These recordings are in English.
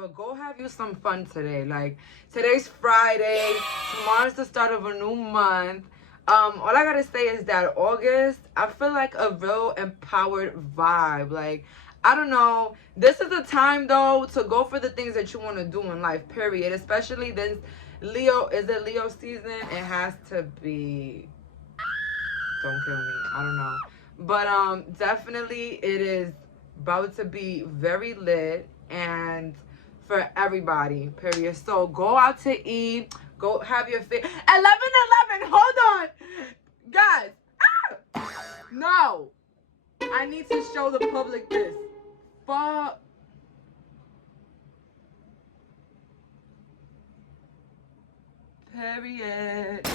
but go have you some fun today. Like, today's Friday, tomorrow's the start of a new month. All I gotta say is that August, I feel like a real empowered vibe. Like, I don't know, this is the time though to go for the things that you want to do in life, period. Especially this Leo, is it Leo season? It has to be. Don't kill me, I don't know, but definitely it is about to be very lit and for everybody, period. So go out to eat, go have your 11 hold on guys. No, I need to show the public this. Fuck. Period.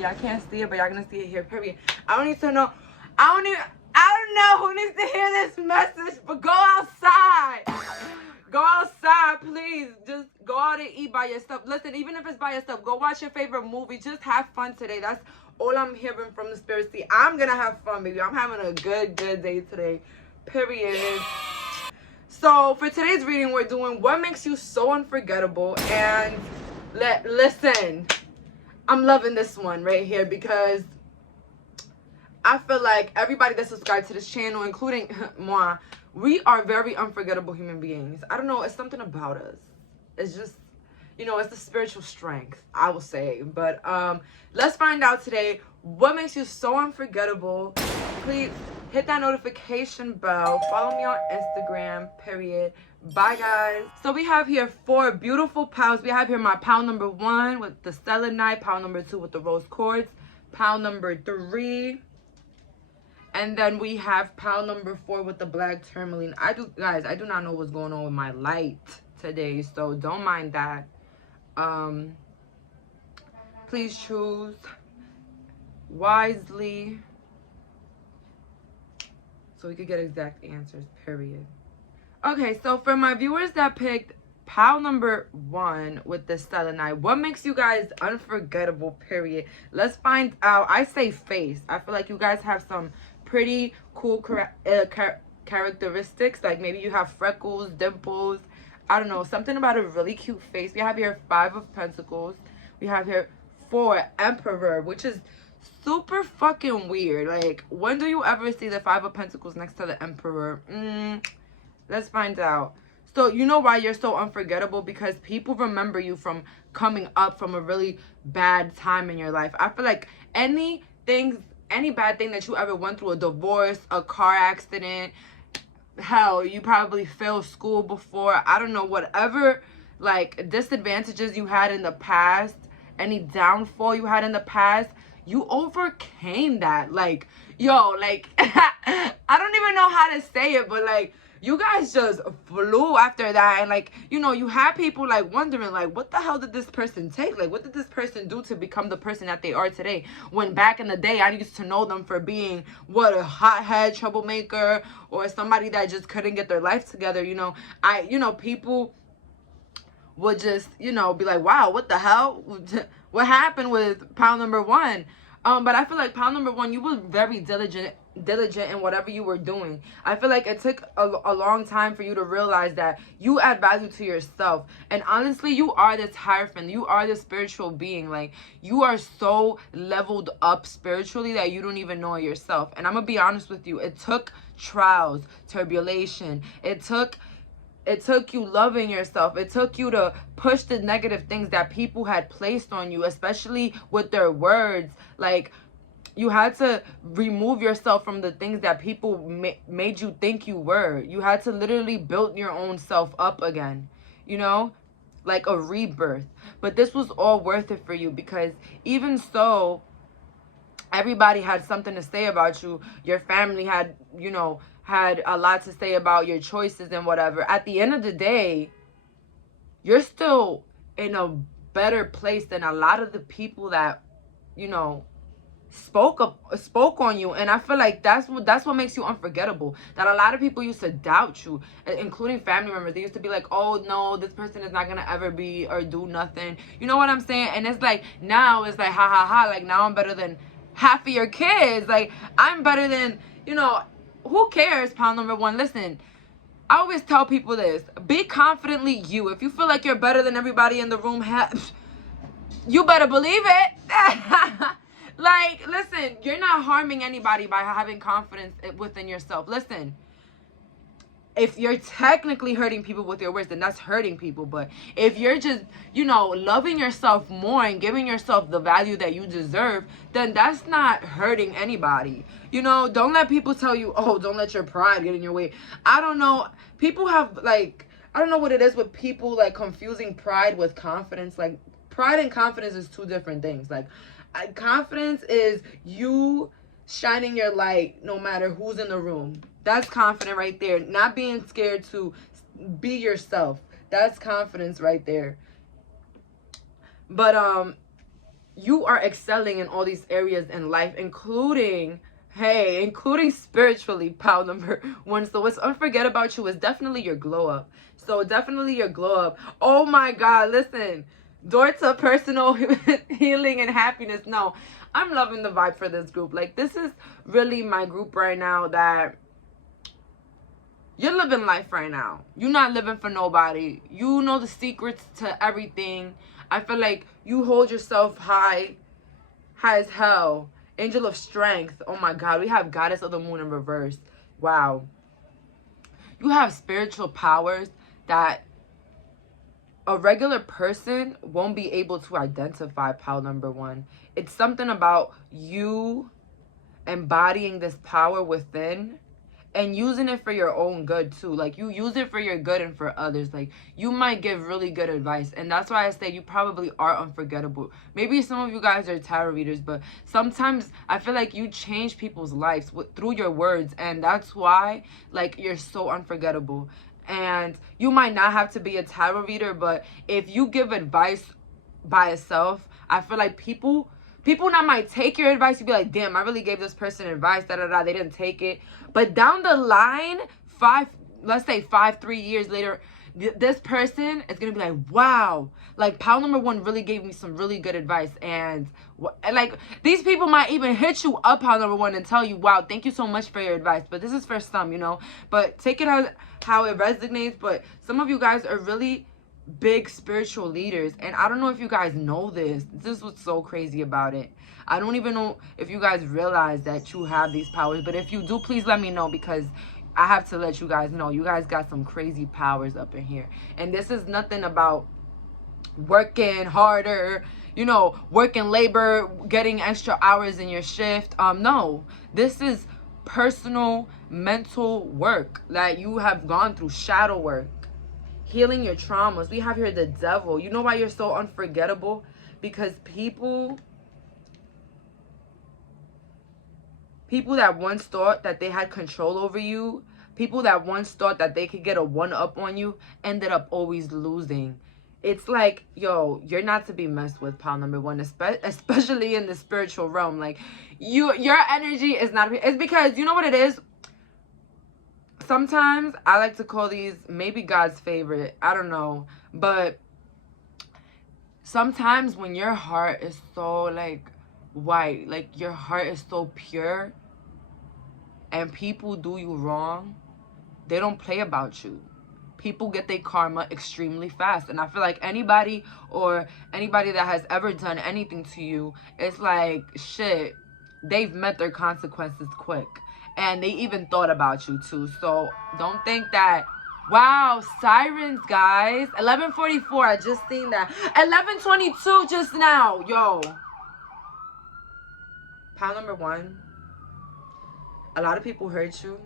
Y'all can't see it, but y'all gonna see it here. Period. I don't need to know. I don't know who needs to hear this message, but go outside. Go outside, please. Just go out and eat by yourself. Listen, even if it's by yourself, go watch your favorite movie. Just have fun today. That's all I'm hearing from the spirit. See, I'm gonna have fun, baby. I'm having a good day today. Period. So for today's reading, we're doing what makes you so unforgettable. And listen, I'm loving this one right here because I feel like everybody that subscribed to this channel, including moi, we are very unforgettable human beings. I don't know, it's something about us. It's just, you know, it's the spiritual strength, I will say. But let's find out today what makes you so unforgettable. Please hit that notification bell. Follow me on Instagram, period. Bye, guys. So we have here 4 beautiful piles. We have here my pile number 1 with the selenite, pile number 2 with the rose quartz, pile number 3, and then we have pile number 4 with the black tourmaline. I do not know what's going on with my light today, so don't mind that. Please choose wisely so we could get exact answers, period. Okay, so for my viewers that picked pile number 1 with the selenite, what makes you guys unforgettable, period? Let's find out. I say face. I feel like you guys have some pretty cool characteristics. Like maybe you have freckles, dimples. I don't know, something about a really cute face. We have here 5 of Pentacles. We have here 4 Emperor, which is super fucking weird. Like, when do you ever see the 5 of Pentacles next to the Emperor? Let's find out. So you know why you're so unforgettable? Because people remember you from coming up from a really bad time in your life. I feel like any bad thing that you ever went through, a divorce, a car accident, hell, you probably failed school before, I don't know, whatever like disadvantages you had in the past, any downfall you had in the past, you overcame that. Like, yo, like I don't even know how to say it, but like you guys just flew after that. And like, you know, you had people like wondering like, what the hell did this person take? Like, what did this person do to become the person that they are today? When back in the day, I used to know them for being what, a hothead troublemaker, or somebody that just couldn't get their life together. You know, people would just, you know, be like, wow, what the hell? What happened with pile number 1? But I feel like pile number 1, you were very diligent in whatever you were doing. I feel like it took a long time for you to realize that you add value to yourself. And honestly, you are this hierophant. You are this spiritual being. Like, you are so leveled up spiritually that you don't even know it yourself. And I'm gonna be honest with you, it took trials, tribulation. It took you loving yourself. It took you to push the negative things that people had placed on you, especially with their words. Like, you had to remove yourself from the things that people made you think you were. You had to literally build your own self up again, you know, like a rebirth. But this was all worth it for you, because even so, everybody had something to say about you. Your family had, you know, had a lot to say about your choices and whatever. At the end of the day, you're still in a better place than a lot of the people that, you know, spoke on you. And I feel like that's what makes you unforgettable. That a lot of people used to doubt you, including family members. They used to be like, oh no, this person is not gonna ever be or do nothing. You know what I'm saying? And it's like, now it's like, ha ha ha, like now I'm better than half of your kids. Like, I'm better than, you know, who cares, pile number 1? Listen, I always tell people this. Be confidently you. If you feel like you're better than everybody in the room, you better believe it. Like, listen, you're not harming anybody by having confidence within yourself. Listen, if you're technically hurting people with your words, then that's hurting people. But if you're just, you know, loving yourself more and giving yourself the value that you deserve, then that's not hurting anybody. You know, don't let people tell you, oh, don't let your pride get in your way. I don't know. People have, like, I don't know what it is with people, like, confusing pride with confidence. Like, pride and confidence is two different things. Like, confidence is you shining your light no matter who's in the room. That's confident right there. Not being scared to be yourself. That's confidence right there. But you are excelling in all these areas in life, including spiritually, pal number 1. So what's unforgettable about you is definitely your glow up. So definitely your glow up. Oh my God, listen. Door to personal healing and happiness. No, I'm loving the vibe for this group. Like, this is really my group right now, that you're living life right now. You're not living for nobody. You know the secrets to everything. I feel like you hold yourself high as hell. Angel of strength. Oh my God. We have goddess of the moon in reverse. Wow. You have spiritual powers that a regular person won't be able to identify, pal number 1. It's something about you embodying this power within and using it for your own good too. Like, you use it for your good and for others. Like, you might give really good advice, and that's why I say you probably are unforgettable. Maybe some of you guys are tarot readers, but sometimes I feel like you change people's lives through your words, and that's why, like, you're so unforgettable. And you might not have to be a tarot reader, but if you give advice by itself, I feel like people not might take your advice. You'd be like, damn, I really gave this person advice, they didn't take it. But down the line, let's say 3 years later, this person is gonna be like, wow, like, pal number 1 really gave me some really good advice. And like, these people might even hit you up, pal number 1, and tell you, wow, thank you so much for your advice. But this is for some, you know, but take it how it resonates. But some of you guys are really big spiritual leaders, and I don't know if you guys know this. This is what's so crazy about it. I don't even know if you guys realize that you have these powers, but if you do, please let me know, because I have to let you guys know you guys got some crazy powers up in here. And this is nothing about working harder, you know, working labor, getting extra hours in your shift. No, this is personal mental work that you have gone through, shadow work, healing your traumas. We have here the devil. You know why you're so unforgettable? Because people that once thought that they had control over you, people that once thought that they could get a one-up on you, ended up always losing. It's like, yo, you're not to be messed with, pal number 1, especially in the spiritual realm. Like, your energy is not, it's because, you know what it is? Sometimes I like to call these maybe God's favorite. I don't know. But sometimes when your heart is so, like, white, like, your heart is so pure, and people do you wrong, they don't play about you. People get their karma extremely fast. And I feel like anybody that has ever done anything to you, it's like, shit, they've met their consequences quick. And they even thought about you too. So don't think that, wow, sirens, guys. 11:44, I just seen that. 11:22 just now, yo. Pile number 1, a lot of people hurt you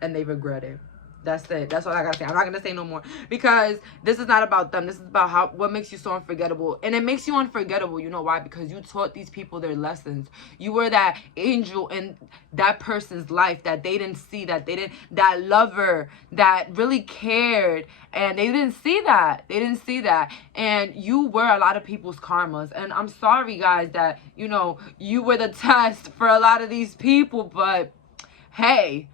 and they regret it. That's it. That's all I gotta say. I'm not gonna say no more, because this is not about them. This is about what makes you so unforgettable. And it makes you unforgettable. You know why? Because you taught these people their lessons. You were that angel in that person's life that they didn't see, that lover that really cared, and they didn't see that. And you were a lot of people's karmas. And I'm sorry, guys, that, you know, you were the test for a lot of these people. But hey,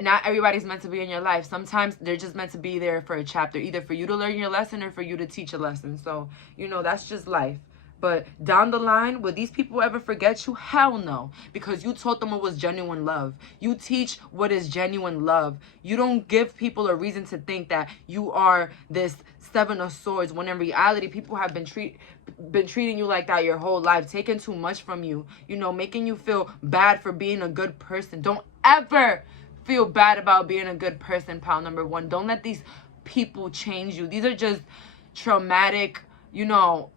not everybody's meant to be in your life. Sometimes they're just meant to be there for a chapter, either for you to learn your lesson or for you to teach a lesson. So, you know, that's just life. But down the line, will these people ever forget you? Hell no. Because you taught them what was genuine love. You teach what is genuine love. You don't give people a reason to think that you are this Seven of Swords, when in reality, people have been treating you like that your whole life, taking too much from you, you know, making you feel bad for being a good person. Don't ever feel bad about being a good person, pal number one. Don't let these people change you. These are just traumatic, you know,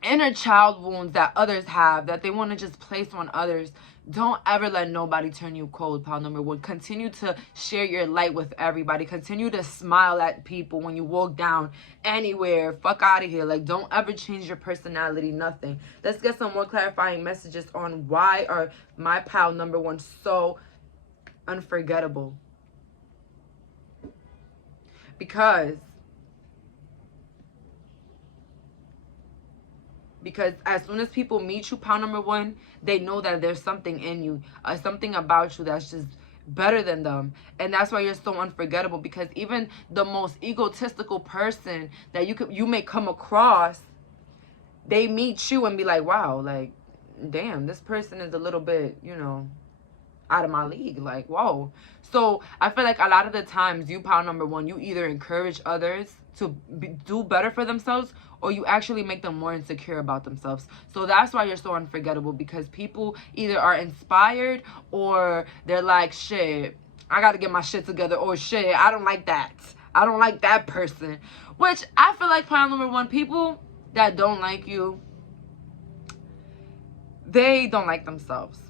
inner child wounds that others have that they want to just place on others. Don't ever let nobody turn you cold, pal number one. Continue to share your light with everybody. Continue to smile at people when you walk down anywhere. Fuck out of here. Like, don't ever change your personality, nothing. Let's get some more clarifying messages on why are my pal number one so unforgettable. Because as soon as people meet you, pal number one, they know that there's something in you, something about you that's just better than them. And that's why you're so unforgettable, because even the most egotistical person that you may come across, they meet you and be like, wow, like, damn, this person is a little bit, you know, out of my league. Like, whoa. So I feel like a lot of the times, you, pal number one, you either encourage others to do better for themselves, or you actually make them more insecure about themselves. So that's why you're so unforgettable, because people either are inspired or they're like, shit, I gotta get my shit together, or shit, I don't like that. I don't like that person. Which I feel like, pile number one, people that don't like you, they don't like themselves.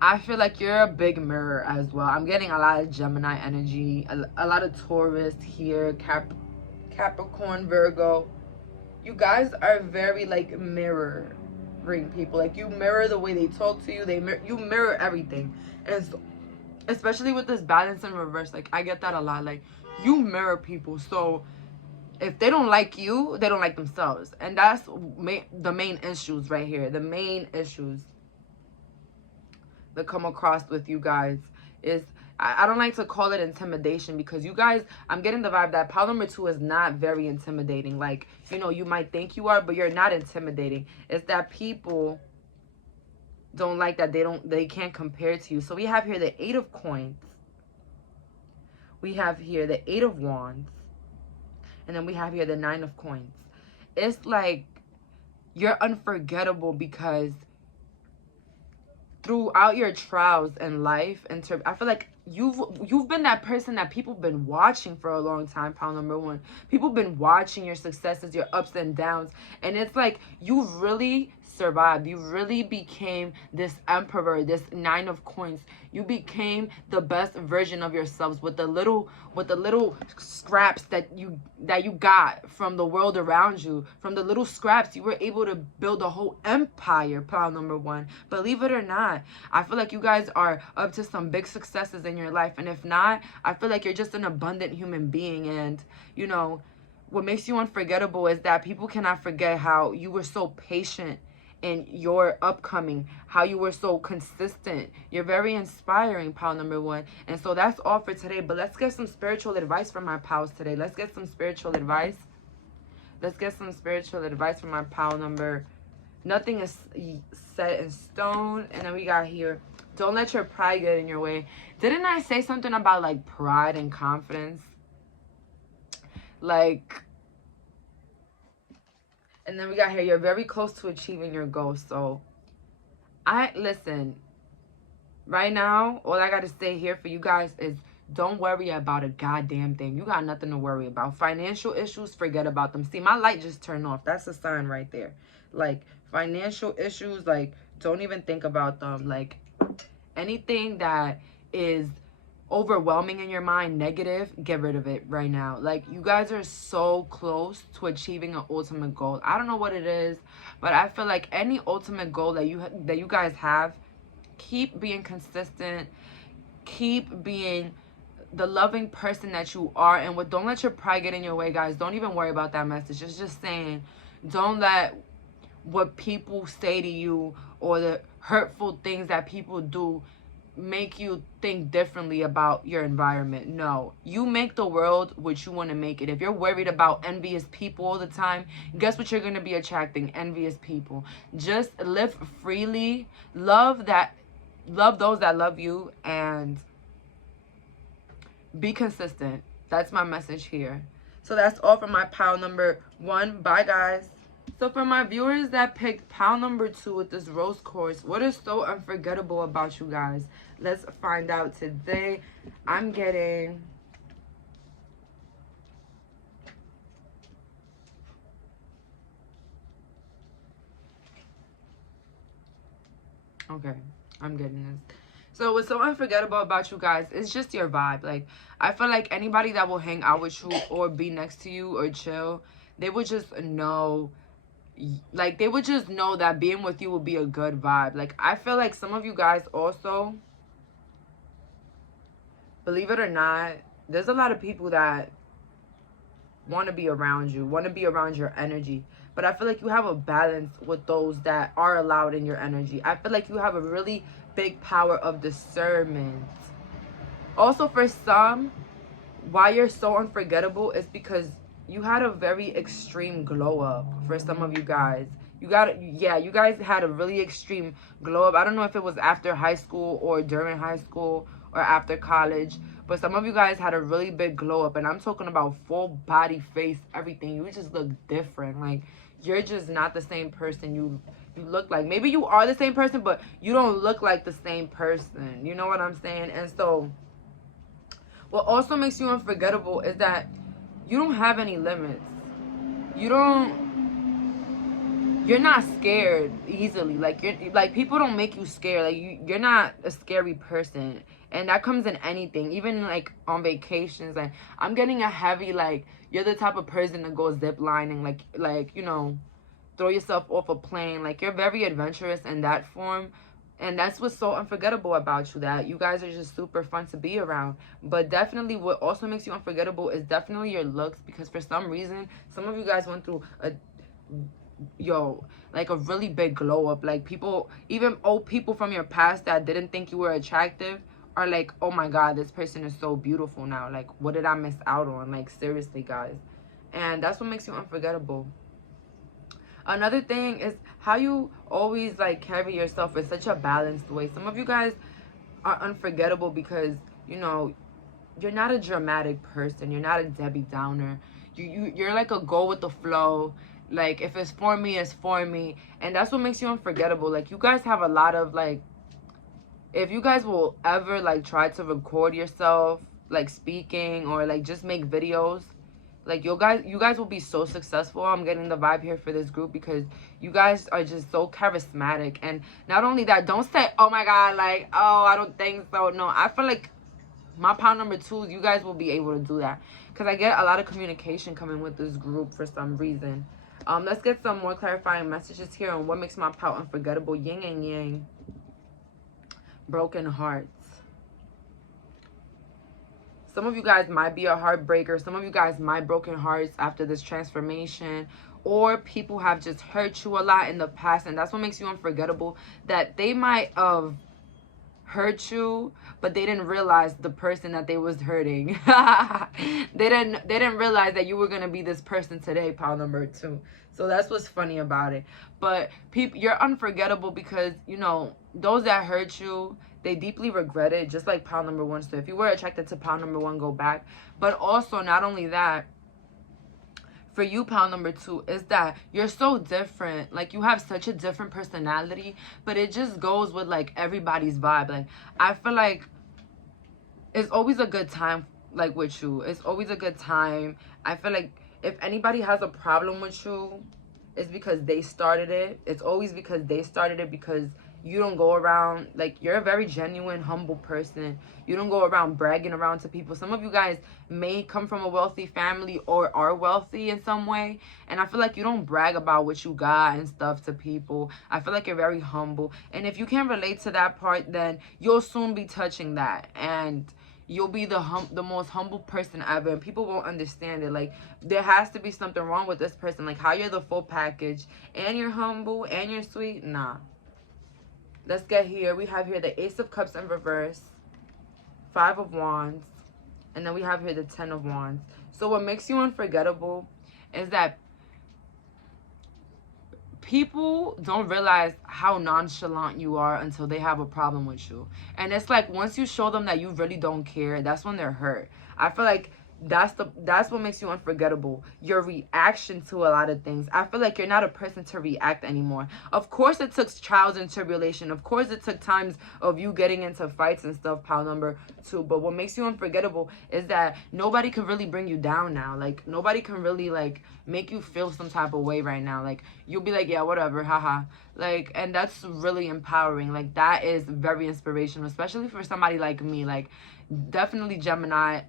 I feel like you're a big mirror as well. I'm getting a lot of Gemini energy, a lot of Taurus here, Capricorn, Virgo. You guys are very, like, mirroring people. Like, you mirror the way they talk to you. You mirror everything. And so, especially with this balance in reverse, like, I get that a lot. Like, you mirror people. So if they don't like you, they don't like themselves. And that's the main issues right here. The main issues that come across with you guys is, I don't like to call it intimidation, because you guys, I'm getting the vibe that pile number two is not very intimidating. Like, you know, you might think you are, but you're not intimidating. It's that people don't like that. They can't compare to you. So we have here the 8 of Coins. We have here the 8 of Wands. And then we have here the 9 of Coins. It's like you're unforgettable because throughout your trials in life, I feel like you've been that person that people been watching for a long time, pal number one. People been watching your successes, your ups and downs, and it's like you really survived. You really became this emperor, this 9 of Coins. You became the best version of yourselves with the little scraps that you got from the world around you. From the little scraps, you were able to build a whole empire, pal number one. Believe it or not, I feel like you guys are up to some big successes in your life. And if not, I feel like you're just an abundant human being. And, you know, what makes you unforgettable is that people cannot forget how you were so patient in your upcoming, how you were so consistent. You're very inspiring, pal number one. And so that's all for today. But let's get some spiritual advice from my pals today. Let's get some spiritual advice. Let's get some spiritual advice from my pal number. Nothing is set in stone. And then we got here, don't let your pride get in your way. Didn't I say something about, like, pride and confidence? Like, and then we got here, you're very close to achieving your goals. So, listen, right now, all I got to say here for you guys is don't worry about a goddamn thing. You got nothing to worry about. Financial issues, forget about them. See, my light just turned off. That's a sign right there. Like, financial issues, like, don't even think about them. Like, anything that is overwhelming in your mind, negative, get rid of it right now. Like, you guys are so close to achieving an ultimate goal. I don't know what it is, but I feel like any ultimate goal that you guys have, keep being consistent, keep being the loving person that you are. And don't let your pride get in your way, guys. Don't even worry about that message. It's just saying, don't let what people say to you or the hurtful things that people do make you think differently about your environment. No, you make the world what you want to make it. If you're worried about envious people all the time, guess what you're going to be attracting? Envious people. Just live freely, love those that love you, and be consistent. That's my message here. So that's all for my pile number 1. Bye, guys. So for my viewers that picked pile number 2 with this rose quartz, what is so unforgettable about you guys? Let's find out today. I'm getting... Okay, I'm getting this. So what's so unforgettable about you guys is just your vibe. Like, I feel like anybody that will hang out with you or be next to you or chill, they would just know... Like, they would just know that being with you will be a good vibe. Like, I feel like some of you guys also... Believe it or not, there's a lot of people that want to be around you, want to be around your energy. But I feel like you have a balance with those that are allowed in your energy. I feel like you have a really big power of discernment. Also, for some, why you're so unforgettable is because you had a very extreme glow up. For some of you guys, you guys had a really extreme glow up. I don't know if it was after high school or during high school or after college, but some of you guys had a really big glow up, and I'm talking about full body, face, everything. You just look different. Like, you're just not the same person you look like. Maybe you are the same person, but you don't look like the same person. You know what I'm saying? And so what also makes you unforgettable is that you don't have any limits. You're not scared easily. Like, people don't make you scared. Like, you're not a scary person. And that comes in anything, even like on vacations. Like, I'm getting a heavy, like, you're the type of person that goes zip lining, like, you know, throw yourself off a plane. Like, you're very adventurous in that form. And that's what's so unforgettable about you, that you guys are just super fun to be around. But definitely what also makes you unforgettable is definitely your looks, because for some reason, some of you guys went through like a really big glow up. Like, people, even old people from your past that didn't think you were attractive, are like, oh my god, this person is so beautiful now. Like, what did I miss out on? Like, seriously, guys. And that's what makes you unforgettable. Another thing is how you always, like, carry yourself in such a balanced way. Some of you guys are unforgettable because, you know, you're not a dramatic person. You're not a Debbie Downer. You're like a go with the flow. Like, if it's for me, it's for me. And that's what makes you unforgettable. Like, you guys have a lot of, like, if you guys will ever, like, try to record yourself, like, speaking, or, like, just make videos, like, you guys will be so successful. I'm getting the vibe here for this group, because you guys are just so charismatic. And not only that, don't say, oh my god, like, oh, I don't think so. No, I feel like my pile number 2, you guys will be able to do that, because I get a lot of communication coming with this group for some reason. Let's get some more clarifying messages here on what makes my pile unforgettable. Yin and yang. Broken hearts. Some of you guys might be a heartbreaker. Some of you guys might broken hearts after this transformation. Or people have just hurt you a lot in the past, and that's what makes you unforgettable. That they might have hurt you, but they didn't realize the person that they was hurting. They didn't realize that you were gonna be this person today, pile number 2. So that's what's funny about it. But people, you're unforgettable because, you know, those that hurt you, they deeply regret it, just like pile number 1. So if you were attracted to pile number 1, go back. But also, not only that, for you, pile number 2, is that you're so different. Like, you have such a different personality, but it just goes with, like, everybody's vibe. Like, I feel like it's always a good time, like, with you. It's always a good time. I feel like if anybody has a problem with you, it's because they started it. It's always because they started it, because you don't go around, like, you're a very genuine, humble person. You don't go around bragging around to people. Some of you guys may come from a wealthy family or are wealthy in some way, and I feel like you don't brag about what you got and stuff to people. I feel like you're very humble, and if you can't relate to that part, then you'll soon be touching that, and you'll be the most humble person ever, and people won't understand it. Like, there has to be something wrong with this person. Like, how you're the full package and you're humble and you're sweet? Nah. Let's get here. We have here the Ace of Cups in reverse, 5 of Wands, and then we have here the 10 of Wands. So what makes you unforgettable is that people don't realize how nonchalant you are until they have a problem with you. And it's like once you show them that you really don't care, that's when they're hurt. I feel like that's what makes you unforgettable. Your reaction to a lot of things. I feel like you're not a person to react anymore. Of course it took trials and tribulation. Of course it took times of you getting into fights and stuff, pile number 2. But what makes you unforgettable is that nobody can really bring you down now. Like nobody can really like make you feel some type of way right now. Like you'll be like, yeah, whatever, haha. Like, and that's really empowering. Like that is very inspirational, especially for somebody like me. Like definitely Gemini.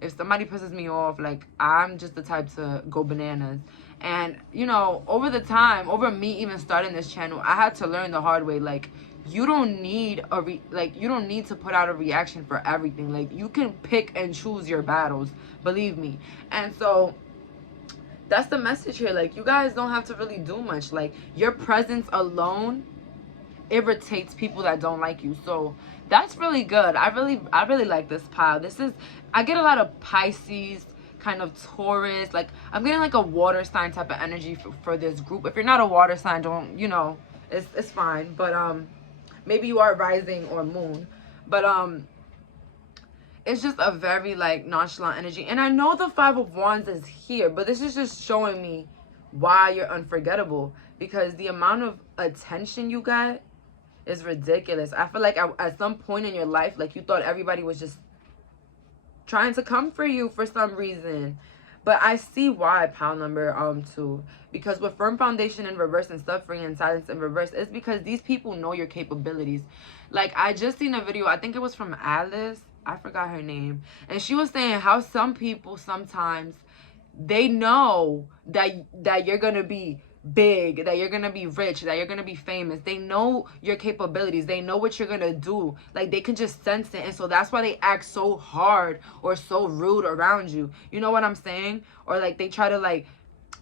If somebody pisses me off, like, I'm just the type to go bananas. And, you know, over the time, over me even starting this channel, I had to learn the hard way. Like, you don't need you don't need to put out a reaction for everything. Like, you can pick and choose your battles, believe me. And so that's the message here. Like, you guys don't have to really do much. Like, your presence alone irritates people that don't like you. So that's really good. I really like this pile. I get a lot of Pisces, kind of Taurus. Like I'm getting like a water sign type of energy for this group. If you're not a water sign, don't, you know, it's fine. But maybe you are rising or moon. But it's just a very like nonchalant energy. And I know the 5 of Wands is here, but this is just showing me why you're unforgettable, because the amount of attention you get is ridiculous. I feel like at some point in your life, like you thought everybody was just trying to come for you for some reason. But I see why, pile number 2. Because with firm foundation in reverse and suffering and silence in reverse, it's because these people know your capabilities. Like I just seen a video, I think it was from Alice, I forgot her name, and she was saying how some people sometimes they know that you're gonna be big, that you're gonna be rich, that you're gonna be famous. They know your capabilities, they know what you're gonna do. Like they can just sense it, and so that's why they act so hard or so rude around you. You know what I'm saying? Or like they try to like,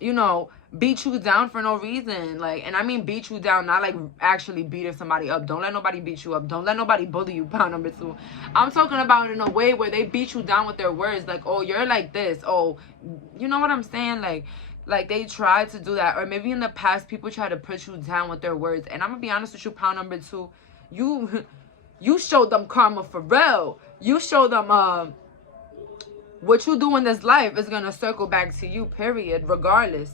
you know, beat you down for no reason. Like, and I mean beat you down, not like actually beating somebody up. Don't let nobody beat you up. Don't let nobody bully you, pile number 2. I'm talking about in a way where they beat you down with their words. Like, oh, you're like this. Oh, you know what I'm saying? Like they try to do that. Or maybe in the past people try to put you down with their words. And I'm gonna be honest with you, pile number 2, you showed them karma for real. You show them what you do in this life is gonna circle back to you, period, regardless.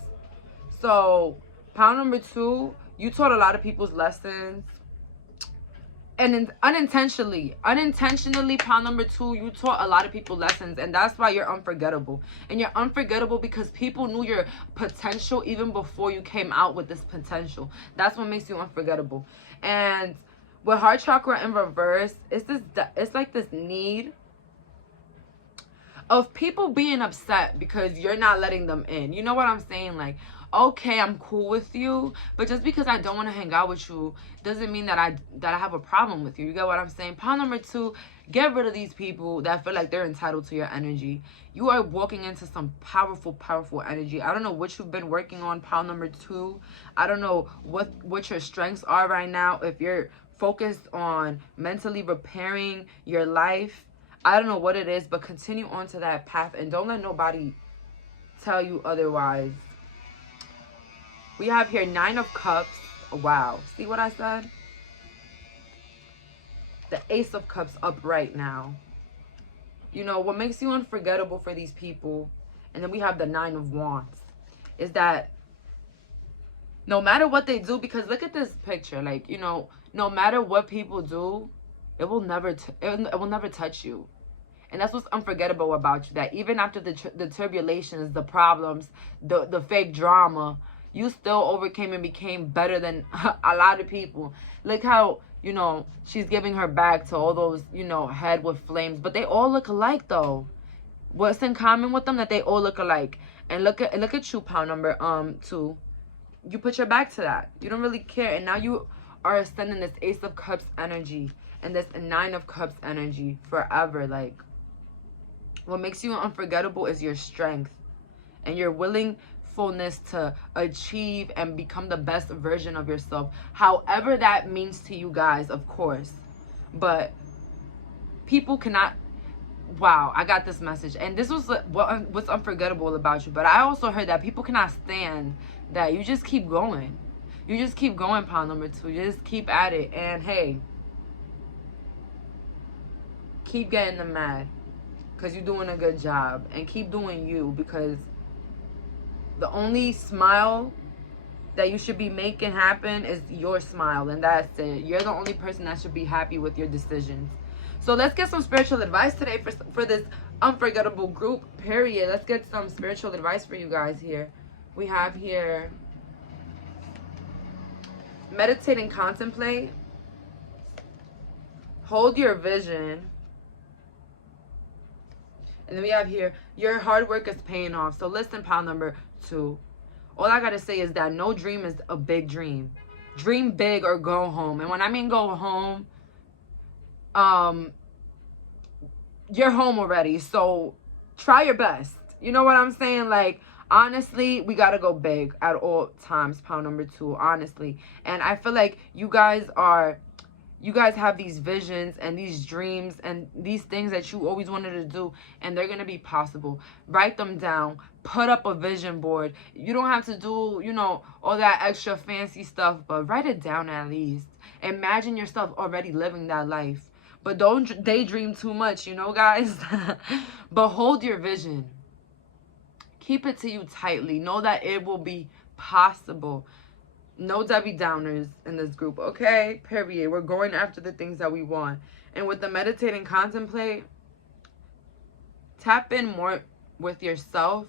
So pile number 2, you taught a lot of people's lessons. And unintentionally, pile number 2, you taught a lot of people lessons, and that's why you're unforgettable. And you're unforgettable because people knew your potential even before you came out with this potential. That's what makes you unforgettable. And with heart chakra in reverse, it's like this need of people being upset because you're not letting them in. You know what I'm saying? Like, okay, I'm cool with you, but just because I don't want to hang out with you doesn't mean that I have a problem with you. You get what I'm saying? Pile number 2, get rid of these people that feel like they're entitled to your energy. You are walking into some powerful energy. I don't know what you've been working on, pile number 2. I don't know what your strengths are right now. If you're focused on mentally repairing your life, I don't know what it is, but continue on to that path and don't let nobody tell you otherwise. We have here 9 of Cups. Wow. See what I said? The Ace of Cups up right now. You know, what makes you unforgettable for these people, and then we have the 9 of Wands, is that no matter what they do, because look at this picture, like, you know, no matter what people do, it will never touch you. And that's what's unforgettable about you, that even after the turbulations, the problems, the fake drama, you still overcame and became better than a lot of people. Look how, you know, she's giving her back to all those, you know, head with flames. But they all look alike, though. What's in common with them? That they all look alike. And look at you, pile number 2. You put your back to that. You don't really care. And now you are sending this Ace of Cups energy and this 9 of Cups energy forever. Like, what makes you unforgettable is your strength. And you're willing youthfulness to achieve and become the best version of yourself, however that means to you guys, of course. But people cannot, wow, I got this message, and this was what's unforgettable about you. But I also heard that people cannot stand that you just keep going. You just keep going, pile number 2. You just keep at it. And hey, keep getting them mad because you're doing a good job. And keep doing you, because the only smile that you should be making happen is your smile. And that's it. You're the only person that should be happy with your decisions. So let's get some spiritual advice today for this unforgettable group, period. Let's get some spiritual advice for you guys here. We have here, meditate and contemplate. Hold your vision. And then we have here, your hard work is paying off. So listen, pile number 2. All I got to say is that no dream is a big dream. Dream big or go home. And when I mean go home, you're home already. So try your best. You know what I'm saying? Like, honestly, we got to go big at all times, pile number 2, honestly. And I feel like you guys have these visions and these dreams and these things that you always wanted to do, and they're going to be possible. Write them down. Put up a vision board. You don't have to do, you know, all that extra fancy stuff, but write it down at least. Imagine yourself already living that life. But don't daydream too much, you know, guys. But hold your vision. Keep it to you tightly. Know that it will be possible. No Debbie Downers in this group, okay? Period. We're going after the things that we want. And with the meditate and contemplate, tap in more with yourself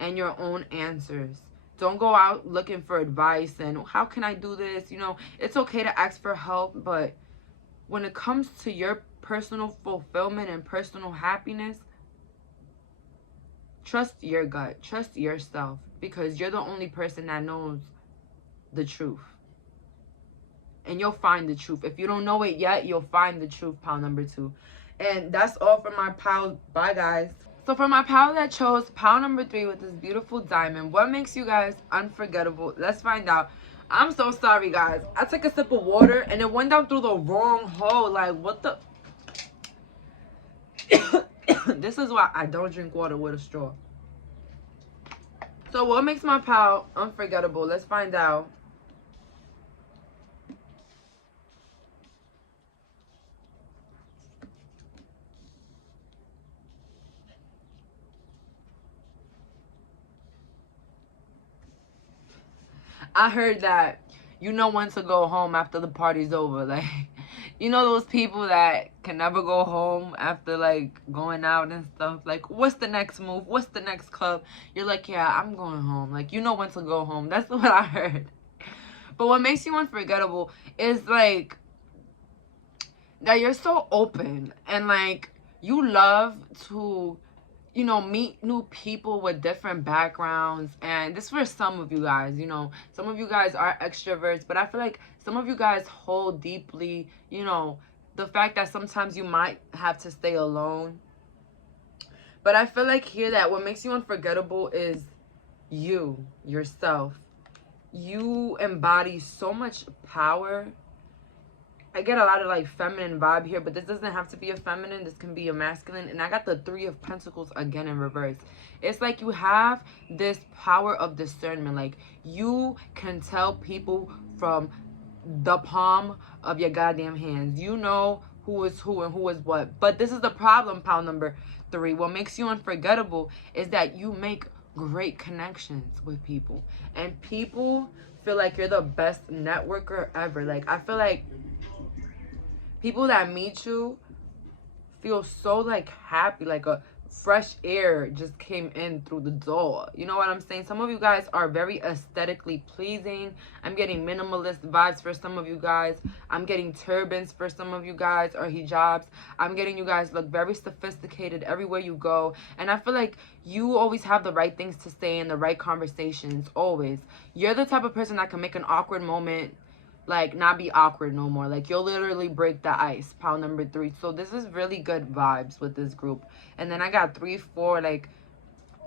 and your own answers. Don't go out looking for advice and how can I do this? You know, it's okay to ask for help, but when it comes to your personal fulfillment and personal happiness, trust your gut. Trust yourself, because you're the only person that knows the truth. And you'll find the truth. If you don't know it yet, you'll find the truth, pile number 2. And that's all for my pile. Bye, guys. So for my pile that chose pile number 3 with this beautiful diamond, what makes you guys unforgettable? Let's find out. I'm so sorry, guys. I took a sip of water and it went down through the wrong hole. Like, what the? This is why I don't drink water with a straw. So what makes my pal unforgettable? Let's find out. I heard that you know when to go home after the party's over. Like, you know those people that can never go home after, like, going out and stuff. Like, what's the next move? What's the next club? You're like, yeah, I'm going home. Like, you know when to go home. That's what I heard. But what makes you unforgettable is, like, that you're so open. And, like, you love to, you know, meet new people with different backgrounds. And this for some of you guys, you know, some of you guys are extroverts, but I feel like some of you guys hold deeply, you know, the fact that sometimes you might have to stay alone. But I feel like here that what makes you unforgettable is you, yourself. You embody so much power. I get a lot of, like, feminine vibe here, but this doesn't have to be a feminine. This can be a masculine. And I got the 3 of Pentacles again in reverse. It's like you have this power of discernment. Like, you can tell people from the palm of your goddamn hands. You know who is who and who is what. But this is the problem, pile number 3. What makes you unforgettable is that you make great connections with people. And people feel like you're the best networker ever. Like, I feel like people that meet you feel so, like, happy, like a fresh air just came in through the door. You know what I'm saying? Some of you guys are very aesthetically pleasing. I'm getting minimalist vibes for some of you guys. I'm getting turbans for some of you guys, or hijabs. I'm getting you guys look very sophisticated everywhere you go. And I feel like you always have the right things to say in the right conversations, always. You're the type of person that can make an awkward moment like not be awkward no more. Like, you'll literally break the ice, pile number 3. So this is really good vibes with this group. And then I got 3, 4, like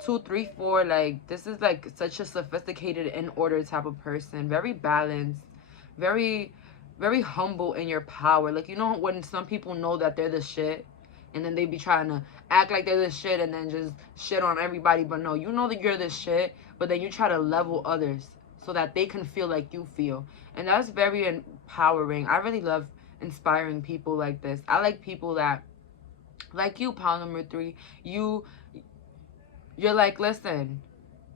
2, 3, 4. Like, this is like such a sophisticated, in order type of person. Very balanced, very, very humble in your power. Like, you know when some people know that they're the shit, and then they be trying to act like they're the shit and then just shit on everybody. But no, you know that you're the shit, but then you try to level others so that they can feel like you feel. And that's very empowering. I really love inspiring people like this. I like people that, like you, pile number 3, you're like, listen,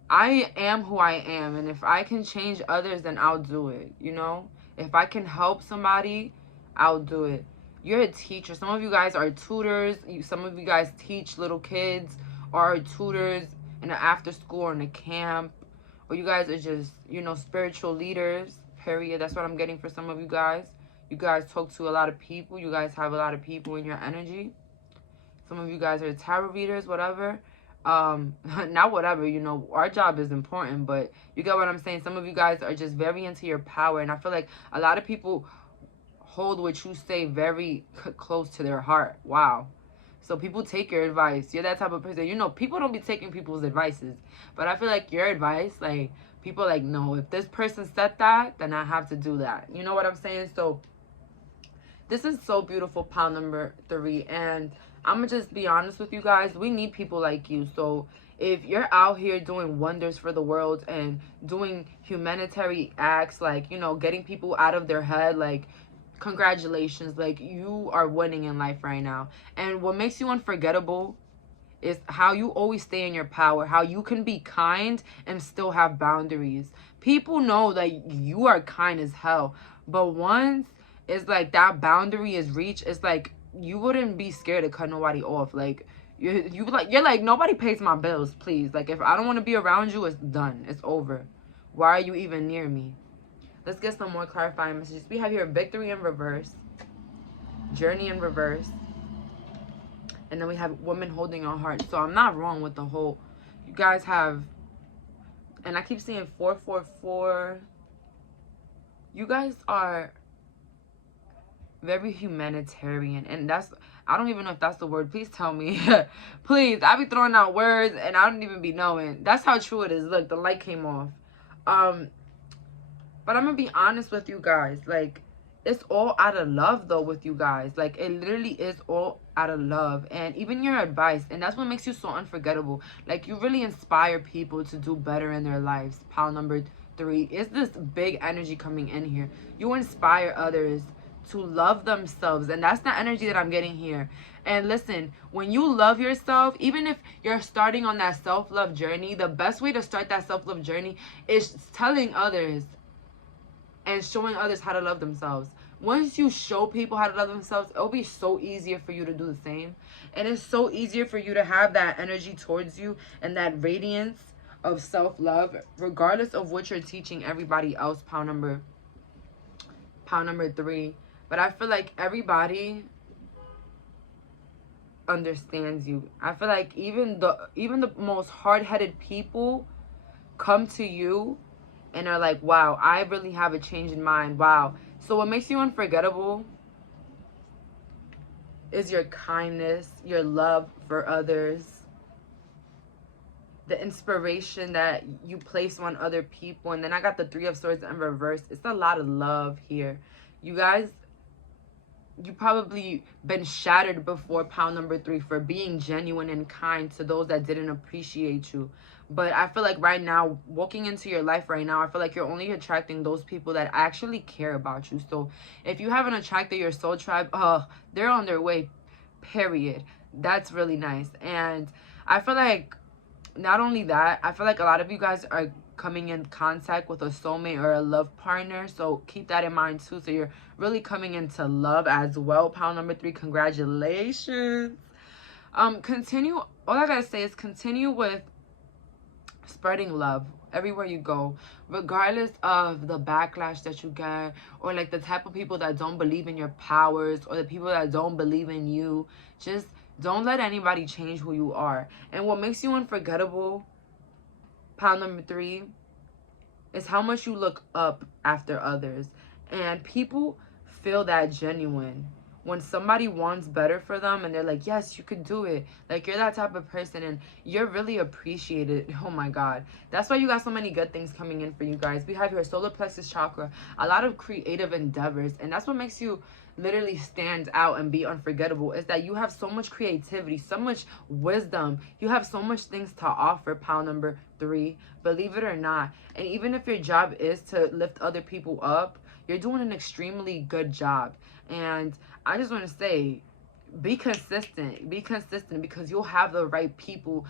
I am who I am, and if I can change others, then I'll do it, you know? If I can help somebody, I'll do it. You're a teacher. Some of you guys are tutors. Some of you guys teach little kids, or are tutors in an after school or in a camp. Or you guys are just, you know, spiritual leaders, period. That's what I'm getting for some of you guys. You guys talk to a lot of people. You guys have a lot of people in your energy. Some of you guys are tarot readers, whatever. Not whatever, you know, our job is important, but you get what I'm saying. Some of you guys are just very into your power, and I feel like a lot of people hold what you say very close to their heart. Wow. So people take your advice. You're that type of person. You know, people don't be taking people's advices, but I feel like your advice, like, people like, no, if this person said that, then I have to do that. You know what I'm saying? So this is so beautiful, pile number 3, and I'm gonna just be honest with you guys. We need people like you. So if you're out here doing wonders for the world and doing humanitarian acts, like, you know, getting people out of their head, like, congratulations. Like, you are winning in life right now. And what makes you unforgettable is how you always stay in your power, how you can be kind and still have boundaries. People know that you are kind as hell, but once it's like that boundary is reached, it's like you wouldn't be scared to cut nobody off. Like, you're like, nobody pays my bills, please. Like, if I don't want to be around you, it's done. It's over. Why are you even near me? Let's get some more clarifying messages. We have here victory in reverse, journey in reverse, and then we have woman holding your heart. So I'm not wrong with the whole, you guys have, and I keep seeing 444. You guys are very humanitarian, and that's, I don't even know if that's the word. Please tell me. Please, I be throwing out words and I don't even be knowing. That's how true it is. Look, the light came off. But I'm gonna be honest with you guys. Like, it's all out of love though with you guys. Like, it literally is all out of love. And even your advice, and that's what makes you so unforgettable. Like, you really inspire people to do better in their lives. Pile number 3 is this big energy coming in here. You inspire others to love themselves, and that's the energy that I'm getting here. And listen, when you love yourself, even if you're starting on that self-love journey, the best way to start that self-love journey is telling others and showing others how to love themselves. Once you show people how to love themselves, it'll be so easier for you to do the same. And it's so easier for you to have that energy towards you and that radiance of self-love, regardless of what you're teaching everybody else. Pile number 3. But I feel like everybody understands you. I feel like even the most hard-headed people come to you and are like, wow, I really have a change in mind. Wow. So what makes you unforgettable is your kindness, your love for others, the inspiration that you place on other people. And then I got the 3 of Swords in reverse. It's a lot of love here. You guys, you probably been shattered before, pile number 3, for being genuine and kind to those that didn't appreciate you. But I feel like right now, walking into your life right now, I feel like you're only attracting those people that actually care about you. So if you haven't attracted your soul tribe, they're on their way, period. That's really nice. And I feel like not only that, I feel like a lot of you guys are coming in contact with a soulmate or a love partner. So keep that in mind too. So you're really coming into love as well. Pile number 3, congratulations. Continue. All I gotta say is continue with spreading love everywhere you go, regardless of the backlash that you get, or like the type of people that don't believe in your powers, or the people that don't believe in you. Just don't let anybody change who you are. And what makes you unforgettable, pile number 3, is how much you look up after others. And people feel that genuine when somebody wants better for them and they're like, yes, you could do it. Like, you're that type of person and you're really appreciated. Oh my God. That's why you got so many good things coming in for you guys. We have your solar plexus chakra, a lot of creative endeavors. And that's what makes you literally stand out and be unforgettable, is that you have so much creativity, so much wisdom. You have so much things to offer, pile number 3, believe it or not. And even if your job is to lift other people up, you're doing an extremely good job. And I just want to say, be consistent because you'll have the right people,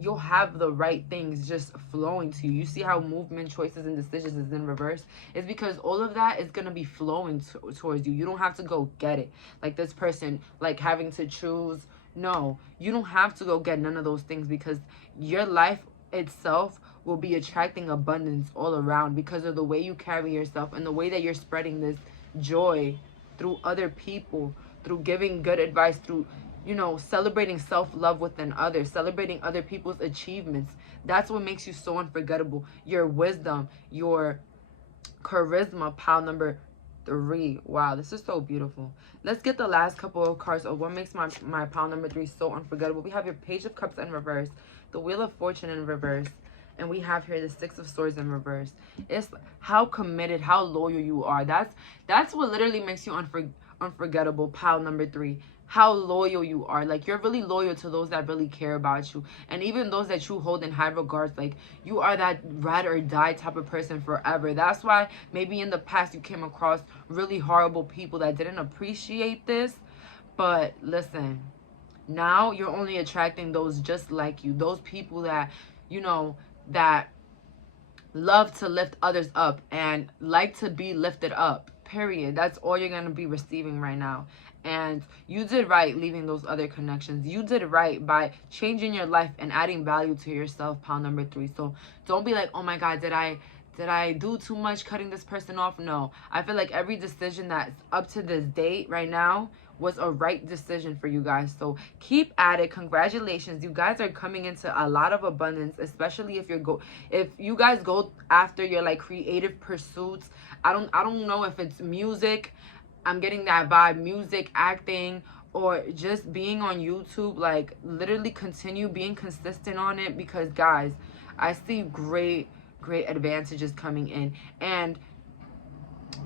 you'll have the right things just flowing to you. You see how movement, choices, and decisions is in reverse? It's because all of that is going to be flowing towards you. You don't have to go get it like this person, like having to choose. No, you don't have to go get none of those things, because your life itself will be attracting abundance all around because of the way you carry yourself and the way that you're spreading this joy through other people, through giving good advice, through, you know, celebrating self-love within others, celebrating other people's achievements. That's what makes you so unforgettable. Your wisdom, your charisma, pile number 3. Wow, this is so beautiful. Let's get the last couple of cards of what makes my pile number 3 so unforgettable. We have your Page of Cups in reverse, the Wheel of Fortune in reverse, and we have here the Six of Swords in reverse. It's how committed, how loyal you are. That's what literally makes you unforgettable, pile number 3. How loyal you are. Like, you're really loyal to those that really care about you, and even those that you hold in high regards. Like, you are that ride or die type of person forever. That's why maybe in the past you came across really horrible people that didn't appreciate this. But listen, now you're only attracting those just like you, those people that, you know, that love to lift others up and like to be lifted up, period. That's all you're going to be receiving right now. And you did right leaving those other connections. You did right by changing your life and adding value to yourself, pile number 3. So don't be like, oh my God, did I do too much cutting this person off? No. I feel like every decision that's up to this date right now was a right decision for you guys. So keep at it. Congratulations. You guys are coming into a lot of abundance, especially if you guys go after your like creative pursuits. I don't know if it's music. I'm getting that vibe, music, acting, or just being on YouTube. Like, literally continue being consistent on it, because guys, I see great advantages coming in. And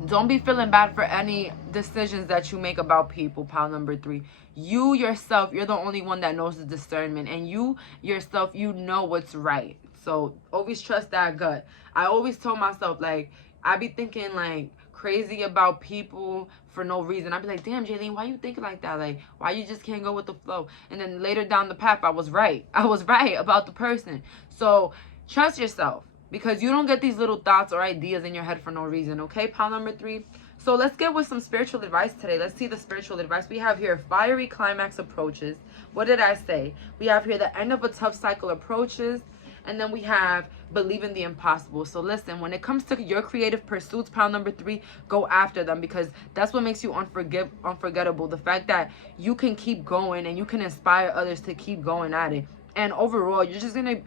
don't be feeling bad for any decisions that you make about people, pile number 3. You yourself, you're the only one that knows the discernment, and you yourself, you know what's right. So always trust that gut. I always told myself, like, I be thinking like crazy about people for no reason. I'd be like, damn, Jayleen, why you thinking like that? Like, why you just can't go with the flow? And then later down the path, I was right. I was right about the person. So trust yourself, because you don't get these little thoughts or ideas in your head for no reason, okay, pile number 3? So let's get with some spiritual advice today. Let's see the spiritual advice. We have here fiery climax approaches. What did I say? We have here the end of a tough cycle approaches. And then we have believe in the impossible. So listen, when it comes to your creative pursuits, pile number 3, go after them, because that's what makes you unforgettable. The fact that you can keep going and you can inspire others to keep going at it. And overall, you're just going to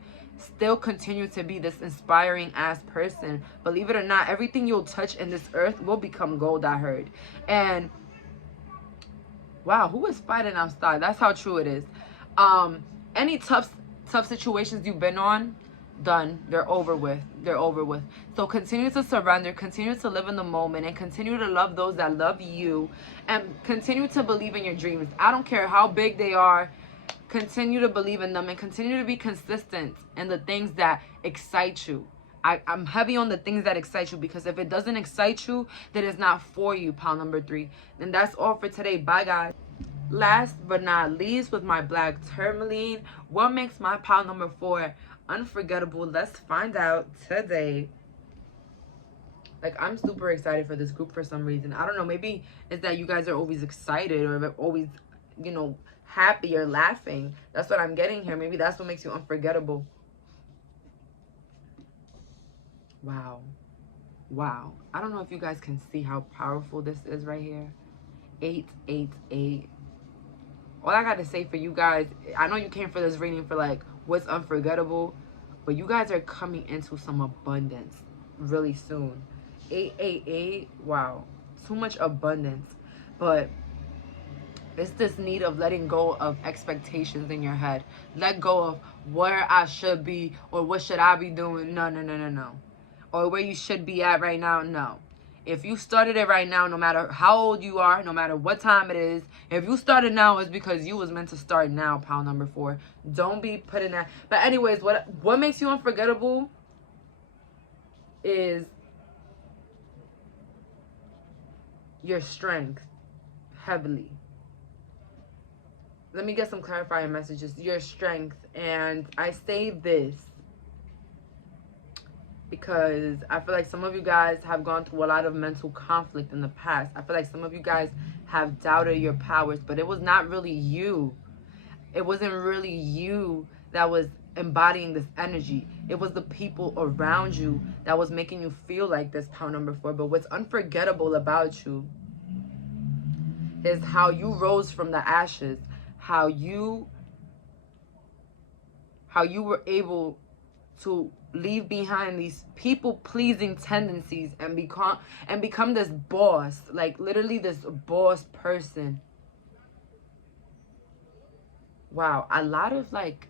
still continue to be this inspiring ass person. Believe it or not, everything you'll touch in this earth will become gold, I heard. And wow, who is fighting outside? That's how true it is. Any tough situations you've been on, done. They're over with. So continue to surrender, continue to live in the moment, and continue to love those that love you, and continue to believe in your dreams. I don't care how big they are. Continue to believe in them and continue to be consistent in the things that excite you. I'm heavy on the things that excite you, because if it doesn't excite you, then it's not for you, pile number 3. And that's all for today. Bye, guys. Last but not least, with my black tourmaline, what makes my pile number 4 unforgettable? Let's find out today. Like, I'm super excited for this group for some reason. I don't know, maybe it's that you guys are always excited or always, you know, happy or laughing. That's what I'm getting here. Maybe that's what makes you unforgettable. Wow. I don't know if you guys can see how powerful this is right here. 888. All I got to say for you guys, I know you came for this reading for like what's unforgettable, but you guys are coming into some abundance really soon. 888. Wow. Too much abundance. But It's this need of letting go of expectations in your head. Let go of where I should be or what should I be doing. No, no, no, no, no. Or where you should be at right now. No. If you started it right now, no matter how old you are, no matter what time it is, if you started now, it's because you was meant to start now, pound number 4. Don't be putting that. But anyways, what makes you unforgettable is your strength, heavily. Let me get some clarifying messages. Your strength. And I say this because I feel like some of you guys have gone through a lot of mental conflict in the past. I feel like some of you guys have doubted your powers, but it was not really you. It wasn't really you that was embodying this energy. It was the people around you that was making you feel like this, pound number 4. But what's unforgettable about you is how you rose from the ashes, how you were able to leave behind these people-pleasing tendencies and become this boss, like literally this boss person. Wow, a lot of like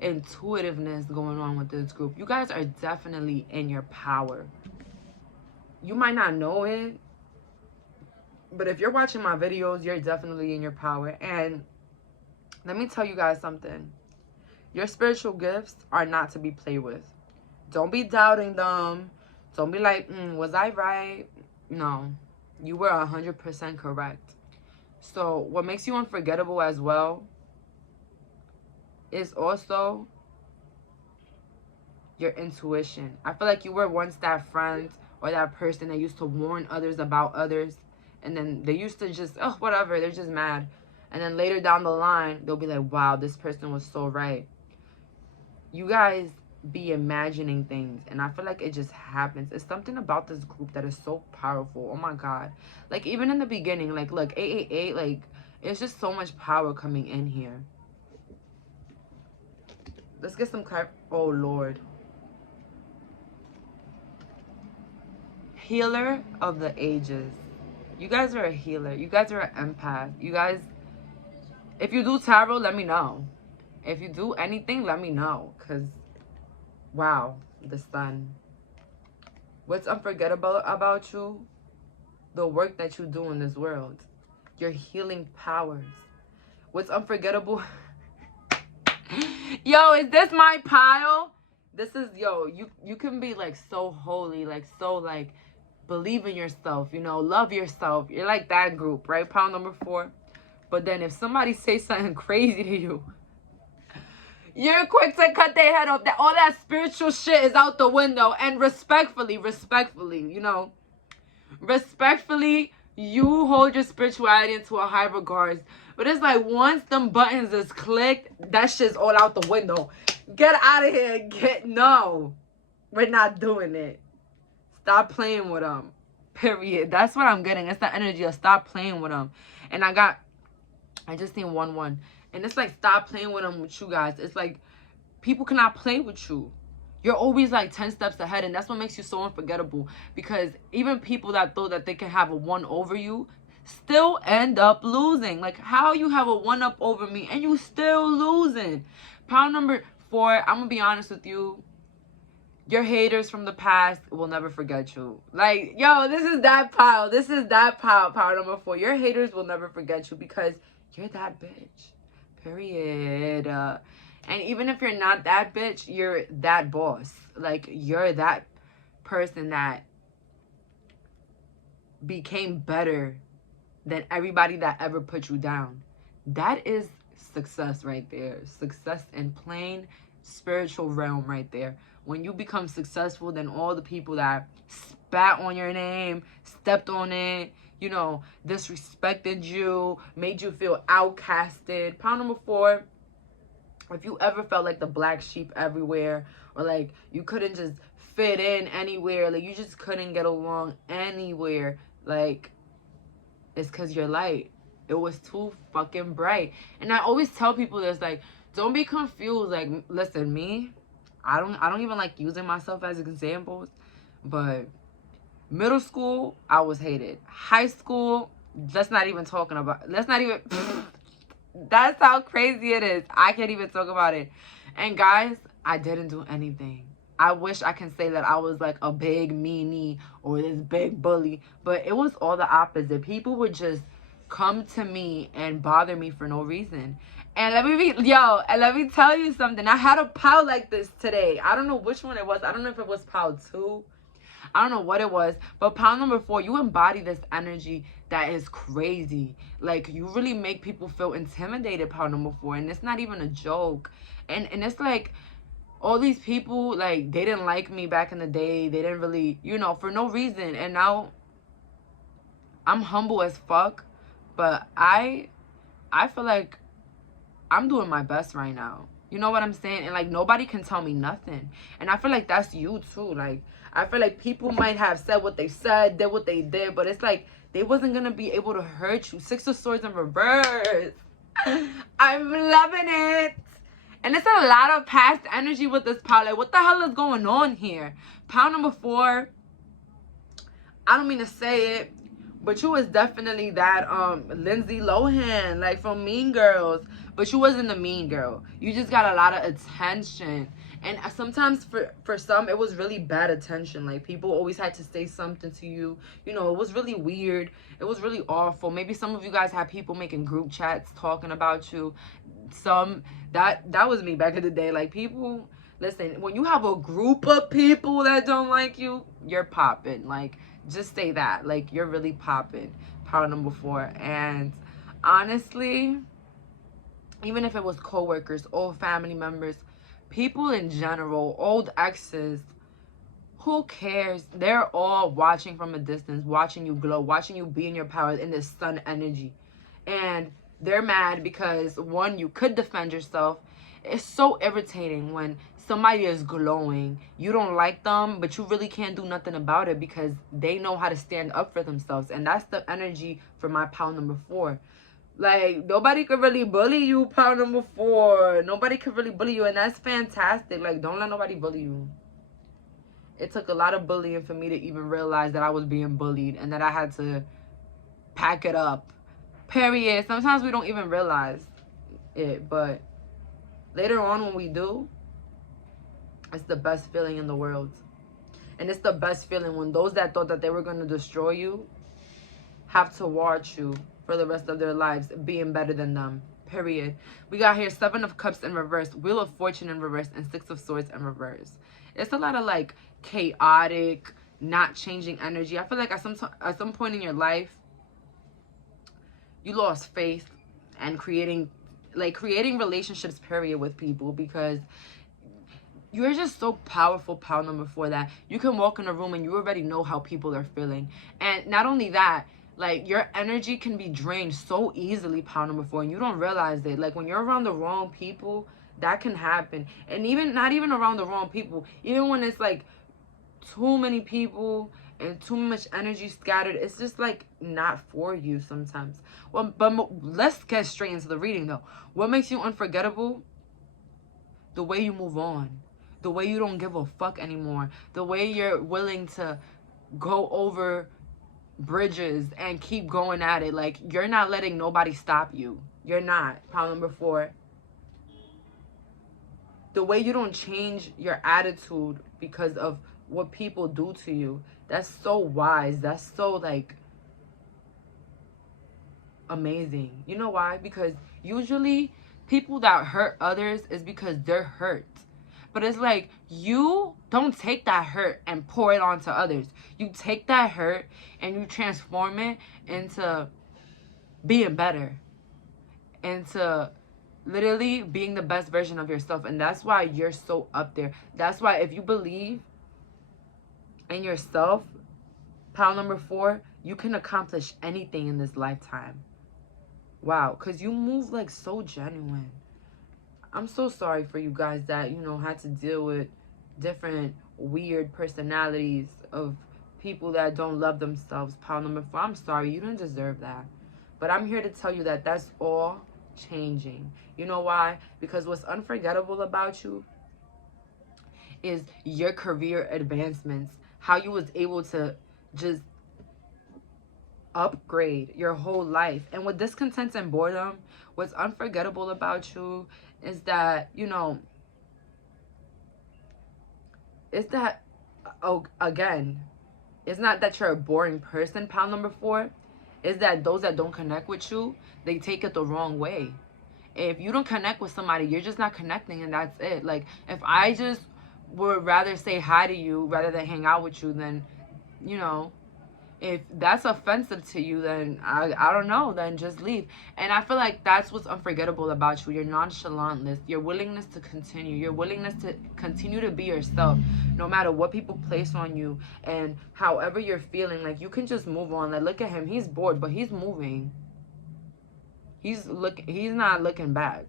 intuitiveness going on with this group. You guys are definitely in your power. You might not know it, but if you're watching my videos, you're definitely in your power. And let me tell you guys something. Your spiritual gifts are not to be played with. Don't be doubting them. Don't be like, was I right? No, you were 100% correct. So what makes you unforgettable as well is also your intuition. I feel like you were once that friend or that person that used to warn others about others. And then they used to just, oh, whatever, they're just mad. And then later down the line, they'll be like, wow, this person was so right. You guys be imagining things, and I feel like it just happens. It's something about this group that is so powerful. Oh my God. Like, even in the beginning, like, look, 888, like, it's just so much power coming in here. Let's get some oh Lord. Healer of the ages. You guys are a healer. You guys are an empath. You guys, if you do tarot, let me know. If you do anything, let me know. Because, wow, the sun. What's unforgettable about you? The work that you do in this world. Your healing powers. What's unforgettable? Yo, is this my pile? This is, yo, you can be like so holy, like so like believe in yourself, you know, love yourself. You're like that group, right? Pound number 4. But then if somebody says something crazy to you, you're quick to cut their head off. That all that spiritual shit is out the window. And respectfully, you know, respectfully, you hold your spirituality into a high regards. But it's like once them buttons is clicked, that shit's all out the window. Get out of here. No. We're not doing it. Stop playing with them. Period. That's what I'm getting. It's the energy of stop playing with them. And I just seen 1-1. And it's like, stop playing with them with you guys. It's like, people cannot play with you. You're always like 10 steps ahead. And that's what makes you so unforgettable. Because even people that thought that they can have a 1 over you still end up losing. Like, how you have a 1-up over me and you still losing? Pound number 4, I'm going to be honest with you. Your haters from the past will never forget you. Like, yo, this is that pile. This is that pile, pile number 4. Your haters will never forget you because you're that bitch. Period. And even if you're not that bitch, you're that boss. Like, you're that person that became better than everybody that ever put you down. That is success right there. Success in plain spiritual realm right there. When you become successful, then all the people that spat on your name, stepped on it, you know, disrespected you, made you feel outcasted. Pound number 4, if you ever felt like the black sheep everywhere, or like you couldn't just fit in anywhere, like you just couldn't get along anywhere, like, it's because you're light. It was too fucking bright. And I always tell people this, like, don't be confused. Like, listen, me, I don't even like using myself as examples, but middle school, I was hated. High school, let's not even talking about, let's not even, that's how crazy it is. I can't even talk about it. And guys, I didn't do anything. I wish I can say that I was like a big meanie or this big bully, but it was all the opposite. People would just come to me and bother me for no reason. And let me tell you something. I had a pile like this today. I don't know which one it was. I don't know if it was pile 2. I don't know what it was, but pile number 4, you embody this energy that is crazy. Like, you really make people feel intimidated, pile number 4, and it's not even a joke. And it's like, all these people, like, they didn't like me back in the day. They didn't really, you know, for no reason. And now I'm humble as fuck, but I feel like I'm doing my best right now. You know what I'm saying? And like, nobody can tell me nothing. And I feel like that's you too. Like, I feel like people might have said what they said, did what they did, but it's like they wasn't gonna be able to hurt you. 6 of Swords in reverse. I'm loving it. And it's a lot of past energy with this pile. Like, what the hell is going on here? Pile number 4, I don't mean to say it, but you was definitely that Lindsay Lohan, like from Mean Girls. But you wasn't the mean girl. You just got a lot of attention. And sometimes for some, it was really bad attention. Like, people always had to say something to you. You know, it was really weird. It was really awful. Maybe some of you guys had people making group chats talking about you. That was me back in the day. Like, people, listen, when you have a group of people that don't like you, you're popping. Like, just say that. Like, you're really popping. Power number 4. And honestly, even if it was co-workers, old family members, people in general, old exes, who cares? They're all watching from a distance, watching you glow, watching you be in your power in this sun energy. And they're mad because, one, you could defend yourself. It's so irritating when somebody is glowing. You don't like them, but you really can't do nothing about it because they know how to stand up for themselves. And that's the energy for my pile number 4. Like, nobody could really bully you, pile number 4. Nobody could really bully you, and that's fantastic. Like, don't let nobody bully you. It took a lot of bullying for me to even realize that I was being bullied and that I had to pack it up. Period. Sometimes we don't even realize it, but later on when we do, it's the best feeling in the world. And it's the best feeling when those that thought that they were going to destroy you have to watch you for the rest of their lives being better than them. Period. We got here 7 of Cups in reverse, Wheel of Fortune in reverse, and 6 of Swords in reverse. It's a lot of like chaotic, not changing energy. I feel like at some point in your life, you lost faith and creating relationships, period, with people, because you're just so powerful, pile number 4, that you can walk in a room and you already know how people are feeling. And not only that, like, your energy can be drained so easily, pile number 4, and you don't realize it. Like, when you're around the wrong people, that can happen. And even not even around the wrong people, even when it's like too many people and too much energy scattered, it's just like not for you sometimes. Well, but let's get straight into the reading though. What makes you unforgettable? The way you move on, the way you don't give a fuck anymore, the way you're willing to go over bridges and keep going at it. Like, you're not letting nobody stop you. You're not. Pile number 4. The way you don't change your attitude because of what people do to you. That's so wise. That's so, like, amazing. You know why? Because usually people that hurt others is because they're hurt. But it's like, you don't take that hurt and pour it onto others. You take that hurt and you transform it into being better. Into literally being the best version of yourself. And that's why you're so up there. That's why if you believe in yourself, pile number 4, you can accomplish anything in this lifetime. Wow. Because you move like so genuine. I'm so sorry for you guys that, you know, had to deal with different weird personalities of people that don't love themselves. Pile number 4, I'm sorry. You don't deserve that. But I'm here to tell you that that's all changing. You know why? Because what's unforgettable about you is your career advancements. How you was able to just upgrade your whole life. And with discontent and boredom, what's unforgettable about you is that, you know, is that, oh, again, it's not that you're a boring person, pile number 4. Is that those that don't connect with you, they take it the wrong way. If you don't connect with somebody, you're just not connecting, and that's it. Like, if I just would rather say hi to you rather than hang out with you, then, you know, if that's offensive to you, then I don't know, then just leave. And I feel like that's what's unforgettable about you. Your nonchalantness, your willingness to continue, your willingness to continue to be yourself, no matter what people place on you, and however you're feeling. Like, you can just move on. Like, look at him, he's bored, but he's moving. He's not looking back.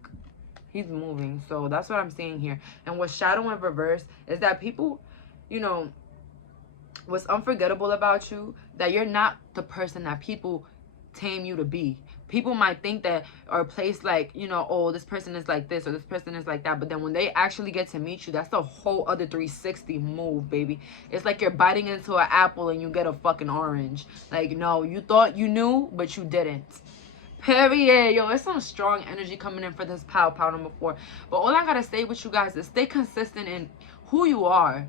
He's moving. So that's what I'm seeing here. And what's shadow in reverse is that people, you know, what's unforgettable about you, that you're not the person that people tame you to be. People might think that, or place like, you know, oh, this person is like this or this person is like that. But then when they actually get to meet you, that's a whole other 360 move, baby. It's like you're biting into an apple and you get a fucking orange. Like, no, you thought you knew, but you didn't. Period. Yo, there's some strong energy coming in for this pile number 4. But all I gotta say with you guys is stay consistent in who you are.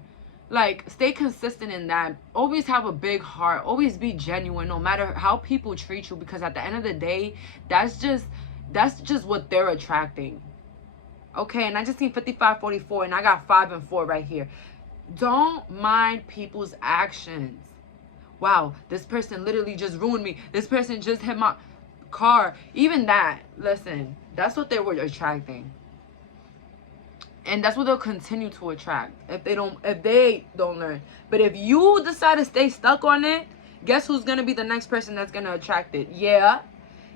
Like, stay consistent in that. Always have a big heart. Always be genuine, no matter how people treat you. Because at the end of the day, that's just what they're attracting. Okay, and I just seen 55-44, and I got 5 and 4 right here. Don't mind people's actions. Wow, this person literally just ruined me. This person just hit my car. Even that, listen, that's what they were attracting. And that's what they'll continue to attract if they don't learn. But if you decide to stay stuck on it, guess who's going to be the next person that's going to attract it? Yeah.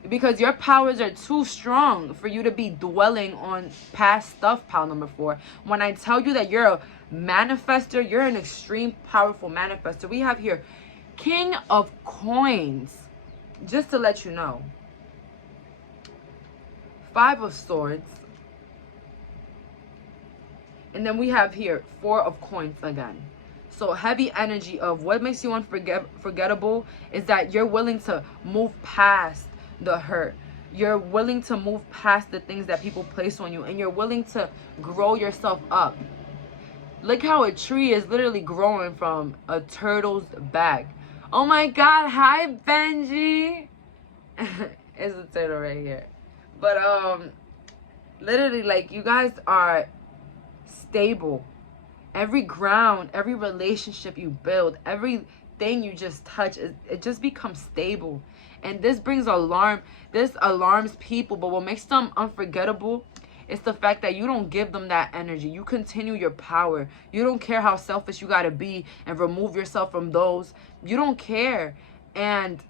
Because your powers are too strong for you to be dwelling on past stuff, pile number 4. When I tell you that you're a manifester, you're an extreme powerful manifester. We have here King of Coins. Just to let you know. 5 of Swords. And then we have here 4 of Coins again. So heavy energy of what makes you unforgettable is that you're willing to move past the hurt. You're willing to move past the things that people place on you. And you're willing to grow yourself up. Look how a tree is literally growing from a turtle's back. Oh my God. Hi, Benji. It's a turtle right here. But literally, like, you guys are stable. Every ground, every relationship you build, everything you just touch, it just becomes stable. And this brings alarm. This alarms people. But what makes them unforgettable is the fact that you don't give them that energy. You continue your power. You don't care how selfish you gotta be and remove yourself from those. You don't care. And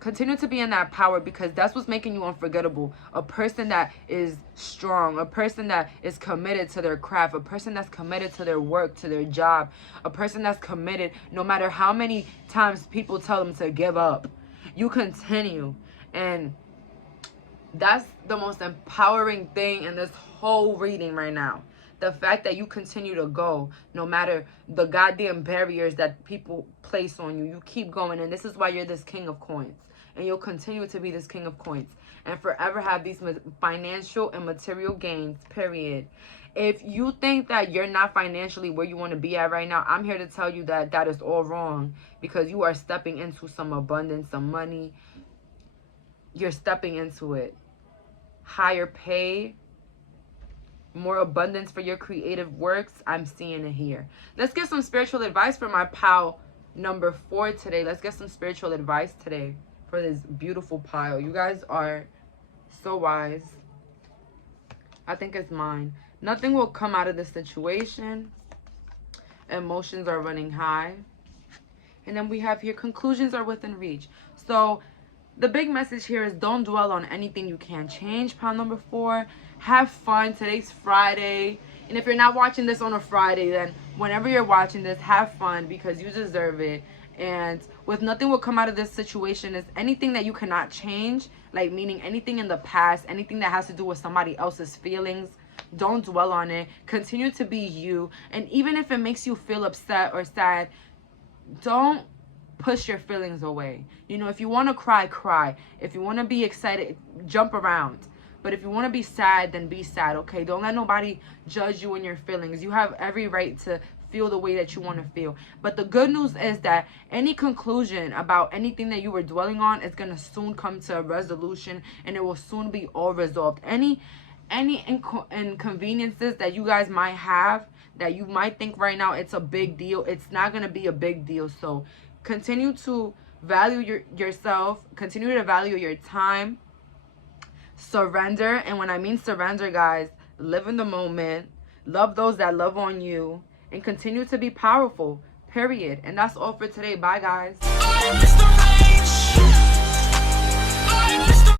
continue to be in that power, because that's what's making you unforgettable. A person that is strong, a person that is committed to their craft, a person that's committed to their work, to their job, a person that's committed no matter how many times people tell them to give up. You continue. And that's the most empowering thing in this whole reading right now. The fact that you continue to go no matter the goddamn barriers that people place on you. You keep going, and this is why you're this King of Coins. And you'll continue to be this King of Coins and forever have these financial and material gains, period. If you think that you're not financially where you want to be at right now, I'm here to tell you that that is all wrong, because you are stepping into some abundance, some money. You're stepping into it. Higher pay, more abundance for your creative works. I'm seeing it here. Let's get some spiritual advice for my pile number 4 today. Let's get some spiritual advice today for this beautiful pile. You guys are so wise. I think it's mine. Nothing will come out of this situation. Emotions are running high. And then we have here, conclusions are within reach. So the big message here is don't dwell on anything you can't change, pile number 4. Have fun. Today's Friday. And if you're not watching this on a Friday, then whenever you're watching this, have fun, because you deserve it. And with nothing will come out of this situation is anything that you cannot change, like meaning anything in the past, anything that has to do with somebody else's feelings. Don't dwell on it. Continue to be you. And even if it makes you feel upset or sad, don't push your feelings away. You know, if you want to cry, cry. If you want to be excited, jump around. But if you want to be sad, then be sad, okay? Don't let nobody judge you in your feelings. You have every right to feel the way that you want to feel. But the good news is that any conclusion about anything that you were dwelling on is going to soon come to a resolution, and it will soon be all resolved. Any inconveniences that you guys might have, that you might think right now it's a big deal, it's not going to be a big deal. So continue to value yourself, continue to value your time, surrender. And when I mean surrender, guys, live in the moment, love those that love on you, and continue to be powerful, period. And that's all for today. Bye, guys.